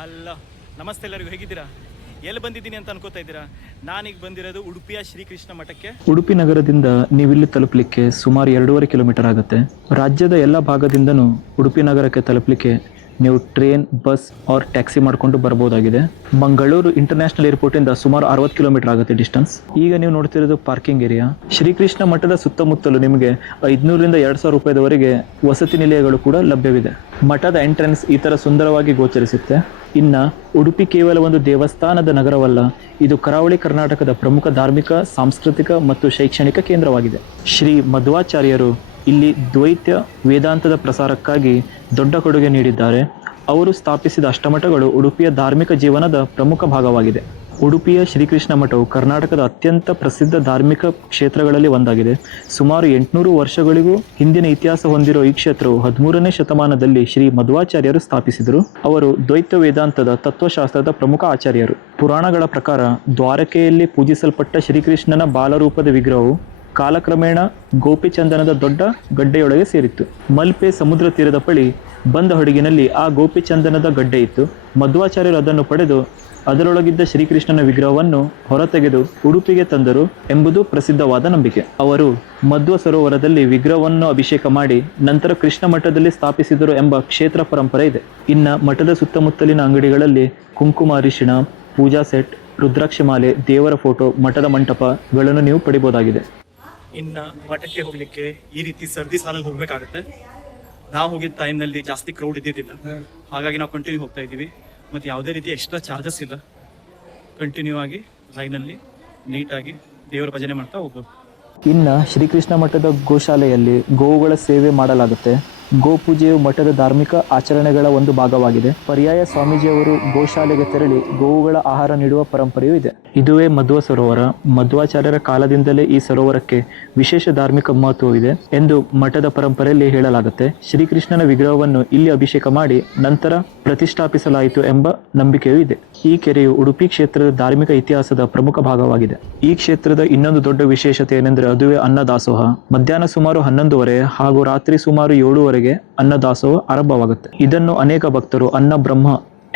Hello, ನಮಸ್ತೆ ಎಲ್ಲರಿಗೂ. ಹೇಗಿದ್ದೀರಾ? ಎಲ್ಲಿ ಬಂದಿದ್ದೀನಿ ಅಂತ ಅನ್ಕೋತಾ ಇದ್ದೀರಾ? ನಾನೀಗ ಬಂದಿರೋದು ಉಡುಪಿಯ ಶ್ರೀಕೃಷ್ಣ ಮಠಕ್ಕೆ. ಉಡುಪಿ ನಗರದಿಂದ ನೀವಿಲ್ಲಿ ತಲುಪಲಿಕ್ಕೆ ಸುಮಾರು 2.5 ಕಿಲೋಮೀಟರ್ ಆಗುತ್ತೆ. ರಾಜ್ಯದ ಎಲ್ಲ ಭಾಗದಿಂದನೂ ಉಡುಪಿ ನಗರಕ್ಕೆ ತಲುಪಲಿಕ್ಕೆ ನೀವು ಟ್ರೈನ್, ಬಸ್ ಆರ್ ಟ್ಯಾಕ್ಸಿ ಮಾಡಿಕೊಂಡು ಬರ್ಬೋದಾಗಿದೆ. ಮಂಗಳೂರು ಇಂಟರ್ನ್ಯಾಷನಲ್ ಏರ್ಪೋರ್ಟಿಂದ ಸುಮಾರು 60 ಕಿಲೋಮೀಟರ್ ಆಗುತ್ತೆ ಡಿಸ್ಟೆನ್ಸ್. ಈಗ ನೀವು ನೋಡ್ತಿರೋದು ಪಾರ್ಕಿಂಗ್ ಏರಿಯಾ. ಶ್ರೀಕೃಷ್ಣ ಮಠದ ಸುತ್ತಮುತ್ತಲು ನಿಮಗೆ 500ರಿಂದ 2,000 ರೂಪಾಯಿದವರೆಗೆ ವಸತಿ ನಿಲಯಗಳು ಕೂಡ ಲಭ್ಯವಿದೆ. ಮಠದ ಎಂಟ್ರೆನ್ಸ್ ಈ ಥರ ಸುಂದರವಾಗಿ ಗೋಚರಿಸುತ್ತೆ. ಇನ್ನು ಉಡುಪಿ ಕೇವಲ ಒಂದು ದೇವಸ್ಥಾನದ ನಗರವಲ್ಲ, ಇದು ಕರಾವಳಿ ಕರ್ನಾಟಕದ ಪ್ರಮುಖ ಧಾರ್ಮಿಕ, ಸಾಂಸ್ಕೃತಿಕ ಮತ್ತು ಶೈಕ್ಷಣಿಕ ಕೇಂದ್ರವಾಗಿದೆ. ಶ್ರೀ ಮಧ್ವಾಚಾರ್ಯರು ಇಲ್ಲಿ ದ್ವೈತ ವೇದಾಂತದ ಪ್ರಸಾರಕ್ಕಾಗಿ ದೊಡ್ಡ ಕೊಡುಗೆ ನೀಡಿದ್ದಾರೆ. ಅವರು ಸ್ಥಾಪಿಸಿದ ಅಷ್ಟಮಠಗಳು ಉಡುಪಿಯ ಧಾರ್ಮಿಕ ಜೀವನದ ಪ್ರಮುಖ ಭಾಗವಾಗಿದೆ. ಉಡುಪಿಯ ಶ್ರೀಕೃಷ್ಣ ಮಠವು ಕರ್ನಾಟಕದ ಅತ್ಯಂತ ಪ್ರಸಿದ್ಧ ಧಾರ್ಮಿಕ ಕ್ಷೇತ್ರಗಳಲ್ಲಿ ಒಂದಾಗಿದೆ. ಸುಮಾರು 800 ವರ್ಷಗಳಿಗೂ ಹಿಂದಿನ ಇತಿಹಾಸ ಹೊಂದಿರುವ ಈ ಕ್ಷೇತ್ರವು 13ನೇ ಶತಮಾನದಲ್ಲಿ ಶ್ರೀ ಮಧ್ವಾಚಾರ್ಯರು ಸ್ಥಾಪಿಸಿದರು. ಅವರು ದ್ವೈತ ವೇದಾಂತದ ತತ್ವಶಾಸ್ತ್ರದ ಪ್ರಮುಖ ಆಚಾರ್ಯರು. ಪುರಾಣಗಳ ಪ್ರಕಾರ ದ್ವಾರಕೆಯಲ್ಲಿ ಪೂಜಿಸಲ್ಪಟ್ಟ ಶ್ರೀಕೃಷ್ಣನ ಬಾಲರೂಪದ ವಿಗ್ರಹವು ಕಾಲಕ್ರಮೇಣ ಗೋಪಿಚಂದನದ ದೊಡ್ಡ ಗಡ್ಡೆಯೊಳಗೆ ಸೇರಿತ್ತು. ಮಲ್ಪೆ ಸಮುದ್ರ ತೀರದ ಬಳಿ ಬಂದ ಹಡಗಿನಲ್ಲಿ ಆ ಗೋಪಿಚಂದನದ ಗಡ್ಡೆ ಇತ್ತು. ಮಧ್ವಾಚಾರ್ಯರು ಅದನ್ನು ಪಡೆದು ಅದರೊಳಗಿದ್ದ ಶ್ರೀಕೃಷ್ಣನ ವಿಗ್ರಹವನ್ನು ಹೊರತೆಗೆದು ಉಡುಪಿಗೆ ತಂದರು ಎಂಬುದು ಪ್ರಸಿದ್ಧವಾದ ನಂಬಿಕೆ. ಅವರು ಮಧ್ವ ಸರೋವರದಲ್ಲಿ ವಿಗ್ರಹವನ್ನು ಅಭಿಷೇಕ ಮಾಡಿ ನಂತರ ಕೃಷ್ಣ ಮಠದಲ್ಲಿ ಸ್ಥಾಪಿಸಿದರು ಎಂಬ ಕ್ಷೇತ್ರ ಪರಂಪರೆ ಇದೆ. ಇನ್ನು ಮಠದ ಸುತ್ತಮುತ್ತಲಿನ ಅಂಗಡಿಗಳಲ್ಲಿ ಕುಂಕುಮ, ಅರಿಶಿಣ, ಪೂಜಾ ಸೆಟ್, ರುದ್ರಾಕ್ಷಮಾಲೆ, ದೇವರ ಫೋಟೋ, ಮಠದ ಮಂಟಪಗಳನ್ನು ನೀವು ಪಡಿಬೋದಾಗಿದೆ. ಇನ್ನು ಮಠಕ್ಕೆ ಹೋಗ್ಲಿಕ್ಕೆ ಈ ರೀತಿ ಸರ್ದಿ ಸಾಲಲ್ಲಿ ಹೋಗ್ಬೇಕಾಗತ್ತೆ. ನಾವು ಹೋಗಿದ್ದ ಟೈಮ್ನಲ್ಲಿ ಜಾಸ್ತಿ ಕ್ರೌಡ್ ಇದ್ದಿದ್ದಿಲ್ಲ, ಹಾಗಾಗಿ ನಾವು ಕಂಟಿನ್ಯೂ ಹೋಗ್ತಾ ಇದ್ದೀವಿ. ಮತ್ತು ಯಾವುದೇ ರೀತಿ ಎಕ್ಸ್ಟ್ರಾ ಚಾರ್ಜಸ್ ಇಲ್ಲ. ಕಂಟಿನ್ಯೂ ಆಗಿ ಲೈನಲ್ಲಿ ನೀಟಾಗಿ ದೇವರ ಭಜನೆ ಮಾಡ್ತಾ ಹೋಗ್ಬೋದು. ಇನ್ನು ಶ್ರೀಕೃಷ್ಣ ಮಠದ ಗೋಶಾಲೆಯಲ್ಲಿ ಗೋವುಗಳ ಸೇವೆ ಮಾಡಲಾಗುತ್ತೆ. ಗೋಪೂಜೆಯು ಮಠದ ಧಾರ್ಮಿಕ ಆಚರಣೆಗಳ ಒಂದು ಭಾಗವಾಗಿದೆ. ಪರ್ಯಾಯ ಸ್ವಾಮೀಜಿಯವರು ಗೋಶಾಲೆಗೆ ತೆರಳಿ ಗೋವುಗಳ ಆಹಾರ ನೀಡುವ ಪರಂಪರೆಯೂ ಇದೆ. ಇದುವೇ ಮಧ್ವ ಸರೋವರ. ಮಧ್ವಾಚಾರ್ಯರ ಕಾಲದಿಂದಲೇ ಈ ಸರೋವರಕ್ಕೆ ವಿಶೇಷ ಧಾರ್ಮಿಕ ಮಹತ್ವವಿದೆ ಎಂದು ಮಠದ ಪರಂಪರೆಯಲ್ಲಿ ಹೇಳಲಾಗುತ್ತೆ. ಶ್ರೀಕೃಷ್ಣನ ವಿಗ್ರಹವನ್ನು ಇಲ್ಲಿ ಅಭಿಷೇಕ ಮಾಡಿ ನಂತರ ಪ್ರತಿಷ್ಠಾಪಿಸಲಾಯಿತು ಎಂಬ ನಂಬಿಕೆಯೂ ಇದೆ. ಈ ಕೆರೆಯು ಉಡುಪಿ ಕ್ಷೇತ್ರದ ಧಾರ್ಮಿಕ ಇತಿಹಾಸದ ಪ್ರಮುಖ ಭಾಗವಾಗಿದೆ. ಈ ಕ್ಷೇತ್ರದ ಇನ್ನೊಂದು ದೊಡ್ಡ ವಿಶೇಷತೆ ಏನೆಂದರೆ ಅದುವೇ ಅನ್ನದಾಸೋಹ. ಮಧ್ಯಾಹ್ನ ಸುಮಾರು 11 ಹಾಗೂ ರಾತ್ರಿ ಸುಮಾರು 7 ಅನ್ನದಾಸೋಹ ಆರಂಭವಾಗುತ್ತೆ. ಇದನ್ನು ಅನೇಕ ಭಕ್ತರು ಅನ್ನ ಬ್ರಹ್ಮ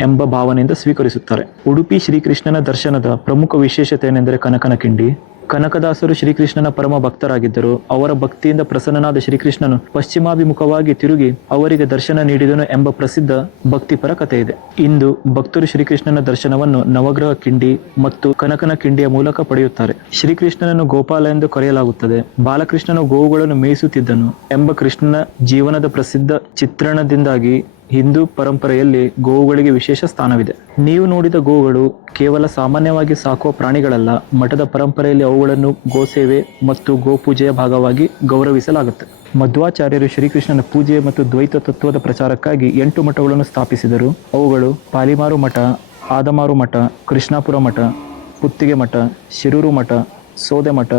ಎಂಬ ಭಾವನೆಯಿಂದ ಸ್ವೀಕರಿಸುತ್ತಾರೆ. ಉಡುಪಿ ಶ್ರೀಕೃಷ್ಣನ ದರ್ಶನದ ಪ್ರಮುಖ ವಿಶೇಷತೆ ಏನೆಂದರೆ ಕನಕನ ಕಿಂಡಿ. ಕನಕದಾಸರು ಶ್ರೀಕೃಷ್ಣನ ಪರಮ ಭಕ್ತರಾಗಿದ್ದರು. ಅವರ ಭಕ್ತಿಯಿಂದ ಪ್ರಸನ್ನನಾದ ಶ್ರೀಕೃಷ್ಣನು ಪಶ್ಚಿಮಾಭಿಮುಖವಾಗಿ ತಿರುಗಿ ಅವರಿಗೆ ದರ್ಶನ ನೀಡಿದನು ಎಂಬ ಪ್ರಸಿದ್ಧ ಭಕ್ತಿಪರ ಕಥೆ ಇದೆ. ಇಂದು ಭಕ್ತರು ಶ್ರೀಕೃಷ್ಣನ ದರ್ಶನವನ್ನು ನವಗ್ರಹ ಕಿಂಡಿ ಮತ್ತು ಕನಕನ ಕಿಂಡಿಯ ಮೂಲಕ ಪಡೆಯುತ್ತಾರೆ. ಶ್ರೀಕೃಷ್ಣನನ್ನು ಗೋಪಾಲ ಎಂದು ಕರೆಯಲಾಗುತ್ತದೆ. ಬಾಲಕೃಷ್ಣನು ಗೋವುಗಳನ್ನು ಮೇಯಿಸುತ್ತಿದ್ದನು ಎಂಬ ಕೃಷ್ಣನ ಜೀವನದ ಪ್ರಸಿದ್ಧ ಚಿತ್ರಣದಿಂದಾಗಿ ಹಿಂದೂ ಪರಂಪರೆಯಲ್ಲಿ ಗೋವುಗಳಿಗೆ ವಿಶೇಷ ಸ್ಥಾನವಿದೆ. ನೀವು ನೋಡಿದ ಗೋವುಗಳು ಕೇವಲ ಸಾಮಾನ್ಯವಾಗಿ ಸಾಕುವ ಪ್ರಾಣಿಗಳಲ್ಲ. ಮಠದ ಪರಂಪರೆಯಲ್ಲಿ ಅವುಗಳನ್ನು ಗೋಸೇವೆ ಮತ್ತು ಗೋಪೂಜೆಯ ಭಾಗವಾಗಿ ಗೌರವಿಸಲಾಗುತ್ತೆ. ಮಧ್ವಾಚಾರ್ಯರು ಶ್ರೀಕೃಷ್ಣನ ಪೂಜೆ ಮತ್ತು ದ್ವೈತ ತತ್ವದ ಪ್ರಚಾರಕ್ಕಾಗಿ 8 ಮಠಗಳನ್ನು ಸ್ಥಾಪಿಸಿದರು. ಅವುಗಳು ಪಾಲಿಮಾರು ಮಠ, ಆದಮಾರು ಮಠ, ಕೃಷ್ಣಾಪುರ ಮಠ, ಪುತ್ತಿಗೆ ಮಠ, ಶಿರೂರು ಮಠ, ಸೋದೆ ಮಠ,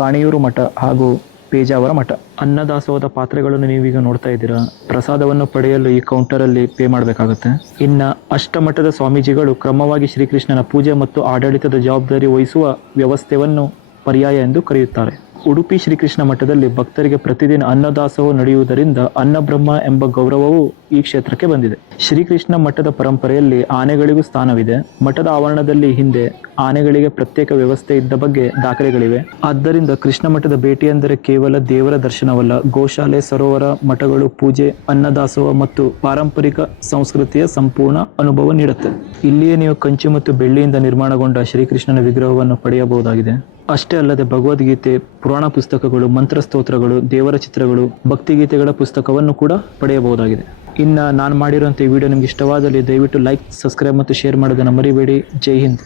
ಕಾಣಿಯೂರು ಮಠ ಹಾಗೂ ಪೇಜಾವರ ಮಠ. ಅನ್ನದಾಸೋಹದ ಪಾತ್ರೆಗಳನ್ನು ನೀವೀಗ ನೋಡ್ತಾ ಇದ್ದೀರಾ. ಪ್ರಸಾದವನ್ನು ಪಡೆಯಲು ಈ ಕೌಂಟರಲ್ಲಿ ಪೇ ಮಾಡಬೇಕಾಗುತ್ತೆ. ಇನ್ನು ಅಷ್ಟಮಠದ ಸ್ವಾಮೀಜಿಗಳು ಕ್ರಮವಾಗಿ ಶ್ರೀಕೃಷ್ಣನ ಪೂಜೆ ಮತ್ತು ಆಡಳಿತದ ಜವಾಬ್ದಾರಿ ವಹಿಸುವ ವ್ಯವಸ್ಥೆಯನ್ನು ಪರ್ಯಾಯ ಎಂದು ಕರೆಯುತ್ತಾರೆ. ಉಡುಪಿ ಶ್ರೀಕೃಷ್ಣ ಮಠದಲ್ಲಿ ಭಕ್ತರಿಗೆ ಪ್ರತಿದಿನ ಅನ್ನದಾಸೋಹ ನಡೆಯುವುದರಿಂದ ಅನ್ನಬ್ರಹ್ಮ ಎಂಬ ಗೌರವವು ಈ ಕ್ಷೇತ್ರಕ್ಕೆ ಬಂದಿದೆ. ಶ್ರೀಕೃಷ್ಣ ಮಠದ ಪರಂಪರೆಯಲ್ಲಿ ಆನೆಗಳಿಗೂ ಸ್ಥಾನವಿದೆ. ಮಠದ ಆವರಣದಲ್ಲಿ ಹಿಂದೆ ಆನೆಗಳಿಗೆ ಪ್ರತ್ಯೇಕ ವ್ಯವಸ್ಥೆ ಇದ್ದ ಬಗ್ಗೆ ದಾಖಲೆಗಳಿವೆ. ಆದ್ದರಿಂದ ಕೃಷ್ಣ ಮಠದ ಭೇಟಿ ಎಂದರೆ ಕೇವಲ ದೇವರ ದರ್ಶನವಲ್ಲ, ಗೋಶಾಲೆ, ಸರೋವರ, ಮಠಗಳು, ಪೂಜೆ, ಅನ್ನದಾಸೋಹ ಮತ್ತು ಪಾರಂಪರಿಕ ಸಂಸ್ಕೃತಿಯ ಸಂಪೂರ್ಣ ಅನುಭವ ನೀಡುತ್ತೆ. ಇಲ್ಲಿಯೇ ನೀವು ಕಂಚು ಮತ್ತು ಬೆಳ್ಳಿಯಿಂದ ನಿರ್ಮಾಣಗೊಂಡ ಶ್ರೀಕೃಷ್ಣನ ವಿಗ್ರಹವನ್ನು ಪಡೆಯಬಹುದಾಗಿದೆ. ಅಷ್ಟೇ ಅಲ್ಲದೆ ಭಗವದ್ಗೀತೆ, ಪುರಾಣ ಪುಸ್ತಕಗಳು, ಮಂತ್ರಸ್ತೋತ್ರಗಳು, ದೇವರ ಚಿತ್ರಗಳು, ಭಕ್ತಿಗೀತೆಗಳ ಪುಸ್ತಕವನ್ನು ಕೂಡ ಪಡೆಯಬಹುದಾಗಿದೆ. ಇನ್ನು ನಾನು ಮಾಡಿರುವಂಥ ಈ ವಿಡಿಯೋ ನಿಮ್ಗೆ ಇಷ್ಟವಾದಲ್ಲಿ ದಯವಿಟ್ಟು ಲೈಕ್, ಸಬ್ಸ್ಕ್ರೈಬ್ ಮತ್ತು ಶೇರ್ ಮಾಡೋದನ್ನು ಮರಿಬೇಡಿ. ಜೈ ಹಿಂದ್.